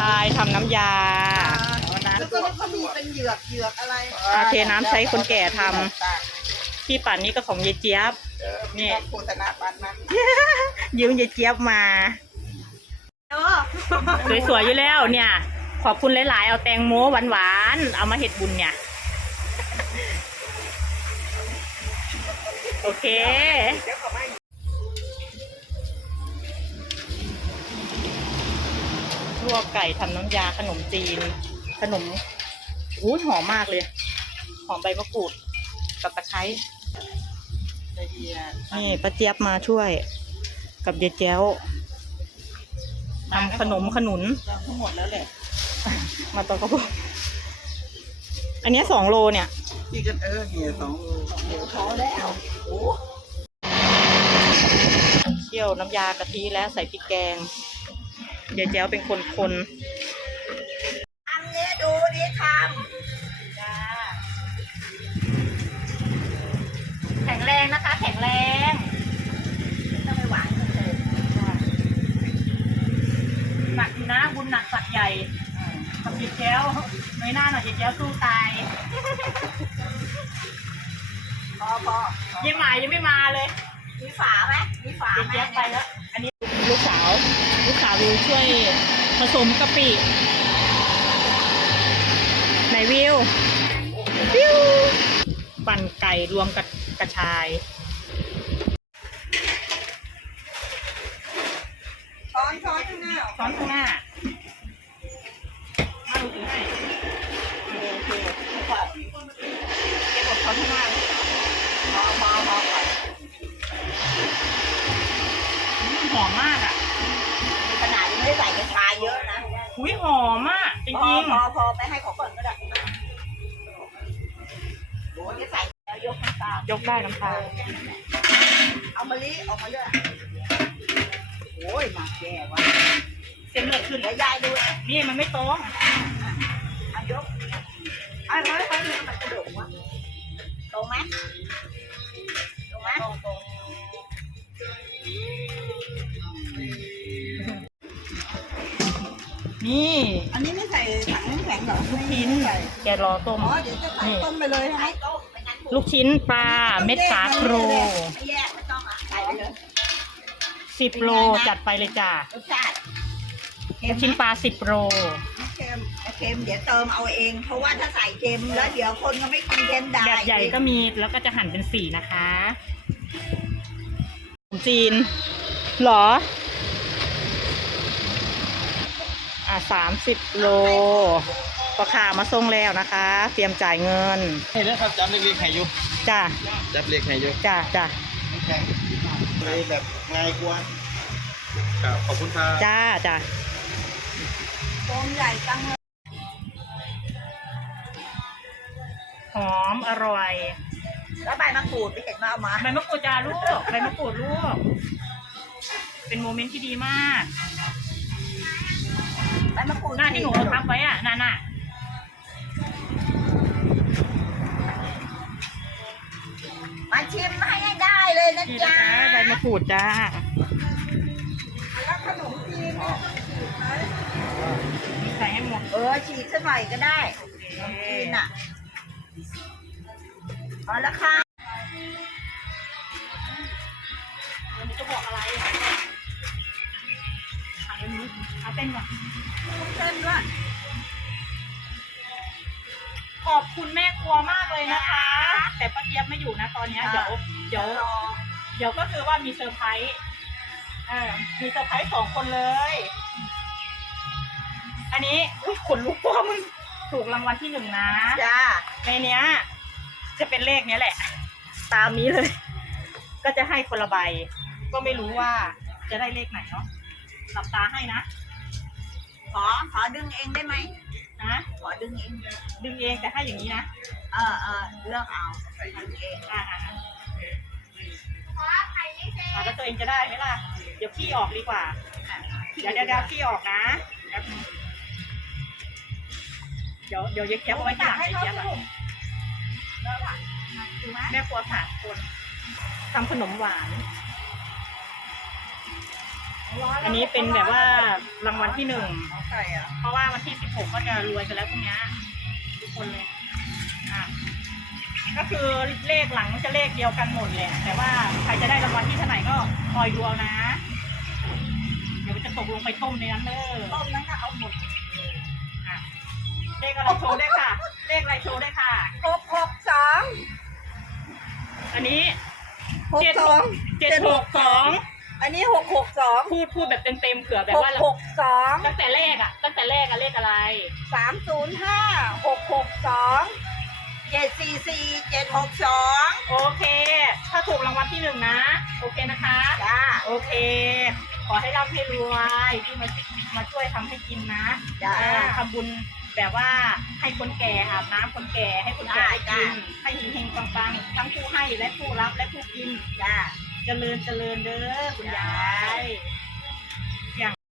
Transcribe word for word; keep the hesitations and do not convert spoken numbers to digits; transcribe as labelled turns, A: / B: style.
A: ายทำน้ำยา
B: แล้วก็เขามีเป็นเหยือกเหยือกอะไร
A: เทน้ำใช้คนแก่ทำที่ปั่นนี้ก็ของยายเจี๊ยบนี่
B: โฆษณาปั่นนะ
A: ยืมยายเจี๊ยบมาสวยๆอยู่แล้วเนี่ยขอบคุณหลายๆเอาแตงโมหวานๆเอามาเห็ดบุญเนี่ยโอเคลวกไก่ทำน้ำยาขนมจีนขนมอู้หอมมากเลยหอมใบมะกรูดกับตะไคร้นี่ป้าเจี๊ยบมาช่วยกับยายแจ้วทำขนมขนุน
B: ทั้งหมดแล้วแหละ
A: มาต่อก็พวกอันนี้สองโลเนี่ย
B: พี่กันเออเหี่ยสองโลท้อแล้วโอ้
A: เคี่ยวน้ำยากะทิแล้วใส่พริกแกงยายแจ้วเป็นคนคน
B: ทำเนี่ยดูดิทำ
A: แข็งแรงนะคะแข็งแรง
B: ถ้าไม่หวานเลย
A: หนักอยู่นะบุญหนักสักใหญ่กับยายแจ้วน้อยหน้าหน่อยยายแจ้วสู้ตาย
B: พอพอ
A: ยังหมายยังไม่มาเลย
B: มีฝาไหมมีฝา
A: ไหมไปแล้วอันนี้ลูกสาวลูกสาววิวช่วยผสมกะปิไหนวิววิวปั่นไก่รวมกับกระชาย
B: ช้อนช้อนข้างหน้า
A: ช้อนข้างหน้ามาดูถือให้
B: โอเคเก็บหม
A: ดช้อนข้างหน้า
B: พอพอพอ
A: หอมมากอ่ะ
B: ขนาดยังไม่ได้ใส่กระชายเยอะนะ
A: หุยหอมมากจริง
B: ๆพอพอไปให้เขาก่อนก็ได้โอ้ยใส่แล้วยกน้ำตาล
A: ยกได้น้ำตาล
B: เอามะลิออกมาเลยโอ้ยหนักแย่ว่ะ
A: เส้นเลือดขึ้น
B: แล้วยายดู
A: นี่มันไม่ตรง
B: อ่ะยกไอ้ไว้ไว้นี่มันกระโดดวะตรงไหมตรงไหมตรงตรง
A: นี่
B: อันนี้ไม่ใส่ถังน้ำแข็งเหรอ
A: ลูกชิ้นแกรอต้ม
B: อ๋อเดี๋ยวจะใส่ต้มไปเลยให้
A: ลูกชิ้นปลาเม็ดสาโครสิบโลจัดไปเลยจ้า
B: ลูก
A: ชิ้นปลาสิบโล
B: เค็มเค็มเดี๋ยวเติมเอาเองเพราะว่าถ้าใส่เค็มแล้วเดี๋ยวคนก็ไม่กินเค็มได้
A: แบบใหญ่ก็มีแล้วก็จะหั่นเป็นสี่นะคะจีนหรออ่ะสามสิบโลราคามาส่งแล้วนะคะเตรียมจ่ายเงิน
C: เห็นแล้วครับจับเล็กๆไข่ยุ
A: จ้า
C: จับเล็กไข่ยุ
A: จ้าจ้า
C: เลยแบบง่ายกว่าครับขอบคุณครับ
A: จ้าจ้า
B: ต้มใหญ่จังเลย
A: หอมอร่อย
B: แล้วใบมะกรูดไปเห็นมาเอามา
A: ใบมะกรูดจ้าลูกใบมะกรูดลูกเป็นโมเมนต์ที่ดีมาก
B: ใบมะกรูด
A: หน้าที่หนูพับไว้อ่ะนั่นน่ะ
B: มาชิมให้ได้เลยนะจ๊ะ
A: ใบมะกรูดจ้า
B: แล้วขนมจีน
A: ใส่ให้หมด
B: เออฉีดสักหน่อยก็ได้ขนมจีนอ่ะเอาละค่ะ
A: มันจะบอกอะไรเอาเต้นก่อน
B: เต้นด้วย
A: ขอบคุณแม่ครัวมากเลยนะคะแต่ป้าเจี๊ยบไม่อยู่นะตอนนี้เดี๋ยวเดี๋ยวเดี๋ยวก็คือว่ามีเซอร์ไพรส์เออมีเซอร์ไพรส์สองคนเลยอันนี้อุ้ยขนลุกตัวมึงถูกรางวัลที่หนึ่งนะ
B: จ้า
A: ในเนี้ยจะเป็นเลขเนี้ยแหละตามนี้เลยก็จะให้คนละใบก็ไม่รู้ว่าจะได้เลขไหนเนาะหลับตาให้นะ
B: ขอขอดึงเองได้ไหม
A: นะ
B: ขอดึงเอง
A: ดึงเองแต่ให้อย่างนี้นะ
B: เออเออเลือกเอาดึงเอง
A: อ่าอ่าแล้วตัวเองจะได้ไหมล่ะเดี๋ยวพี่ออกดีกว่าเดี๋ยวเดี๋ยวเดี๋ยวพี่ออกนะเดี๋ยวเดี๋ยวยักแคปเอาไว้ที่หลังยักแคปแม่ครัวสามคนทำขนมหวานอันนี้เป็นแบบว่ารางวัลที่หนึ่ง
B: ใช่อ่ะ
A: เพราะว่าวันที่สิบหกก็จะรวยกันแล้วพวกเนี้ยทุกคนเลยอ่ะก็คือเลขหลังจะเลขเดียวกันหมดเลยแต่ว่าใครจะได้รางวัลที่เท่าไหร่ก็คอยดูเอานะ เดี๋ยวมันจะตกลงไปต้มในนั้นเลย
B: ต้มนั้นก็เอาหมด
A: อ่ะเลขอะไรโชว์ได้วยค่ะ เลขอะไรโชว์ได้วยค่ะ
B: หกหกสอง
A: อันนี้
B: หก
A: เจ็ด
B: ส
A: ห
B: อก ง
A: เจ็ดหกสอง
B: อันนี้หกหกสอง
A: พูดพูดแบบเต็มๆเผื่อแบบ
B: หก
A: ว่าเรา
B: หกสอง
A: ตั้งแต่แรกอ่ะ ตั้งแต่แรกอะเลขอะไร
B: สามศูนย์ห้าหกหกสองเจ็ดสี่สี่เจ็ดหกสอง
A: โอเค ถ้าถูกรางวัลที่หนึ่งนะ โอเคนะคะ
B: จ้า
A: โอเค ขอให้ร่ำให้รวยที่มามาช่วยทำให้กินนะ
B: จ้า
A: เออทำบุญแบบว่าให้คนแก่อาบน้ำคนแก่ให้คนแก่ได้
B: จ้า
A: กิน ให้เฮงๆปังๆทั้งผู้ให้และผู้รับและผู้กิน
B: จ้า
A: เจริญเจริญเด้อคุณยาย